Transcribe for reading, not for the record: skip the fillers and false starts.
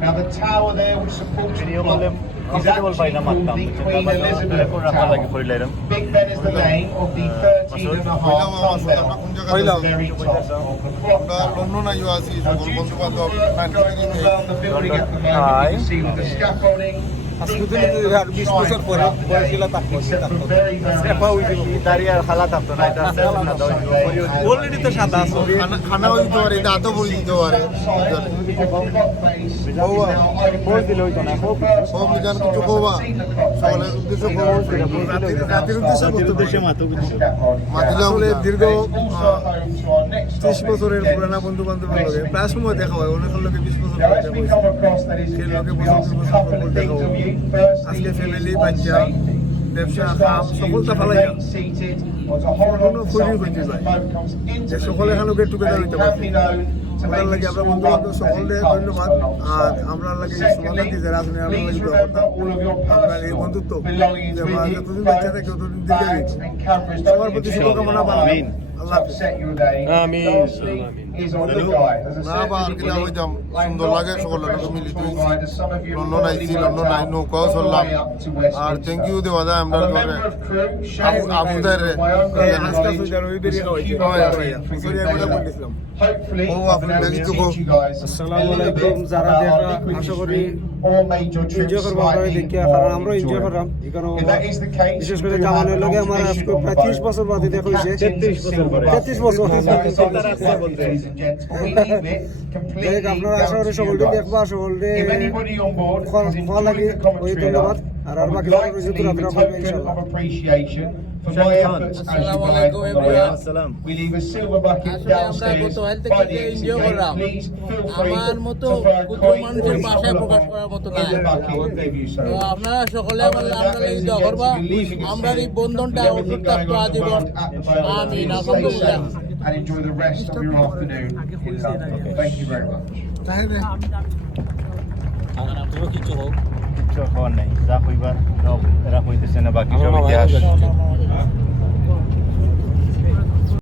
Now the tower there which supports the clock is comfortable by actually naman called the Queen Elizabeth Tower. Big Ben is the name of the 13.5 ton bell at the very top of the clock tower. London আইও আছি Now সকল due বন্ধু to বান্ধব all the work going on around the building at the moment, you can see with the scaffolding, Big Ben doesn't shine throughout the day, except for very, very দাঁড়িয়ে আর খালা থাকতো না এটা already তো সাদা আছে খানা হইতে পারে দাঁতও বই দিতে পারে ও মিজান কিছু কোবা সকলের উদ্দেশ্যে রাতের উদ্দেশ্যে মাতিলাম দীর্ঘ 30 বছরের পুরানা বন্ধু বান্ধবের লগে প্রায় সময় দেখা হয় অনেক লোকে 20 বছর সেই লোকে বছর দেখা হয় আজকে ফ্যামিলি বাচ্চা ব্যবসা কাম সকলটা ফালাই কোনো ফুরি করতে যায় যে সকলে এখানে গেট টুগেদার হইতে পারে আমরা লাগে আমরা বন্ধু বান্ধব সকলে ধন্যবাদ আর আমরা লাগে সমাধান দিয়ে যারা আসলে আমরা লাগে করতাম আপনার এই বন্ধুত্ব যতদিন বাচ্চা থাকে ততদিন দিকে সবার প্রতি শুভকামনা বানাবেন আল্লাহ আমিন না বা আর কিলা হইতাম সুন্দর লাগে সকলের লোক মিলিত লন্ডন আইছি লন্ডন আই নৌকাও চললাম আর থ্যাংক ইউ দেওয়া যায় আমরা ধরে আবুদার আজকে সুইজার ওই বেরিয়ে হইছে ও আপনি বেরিয়ে গো আসসালামু আলাইকুম যারা দেখা আশা করি এনজয় করবো আপনারা দেখে কারণ আমরাও এনজয় করলাম এখানে বিশেষ করে জামানের লগে আমার আজকে প্রায় 30 বছর বাদে দেখা হয়েছে 33 বছর আপনারা আশা করি সকলকে দেখবা সকলকে ভালো লাগে ওই ধন্যবাদ আর আর বাকি রয়েছে তো আপনারা পাবেন ইনশাআল্লাহ For my efforts as you guide on the way up, we leave a silver bucket downstairs by the exit gate. Please feel free to throw a great big in the bucket will give you so. আপনারা সকলে আমরা এই বন্ধনটা অটুট থাকতো আজীবন আমিন আলহামদুলিল্লাহ And enjoy the rest of your afternoon in London. Thank you very much. কিছু হওয়ার নাই যা হইবার সব এরা হইতেছে না বাকি সব ইতিহাস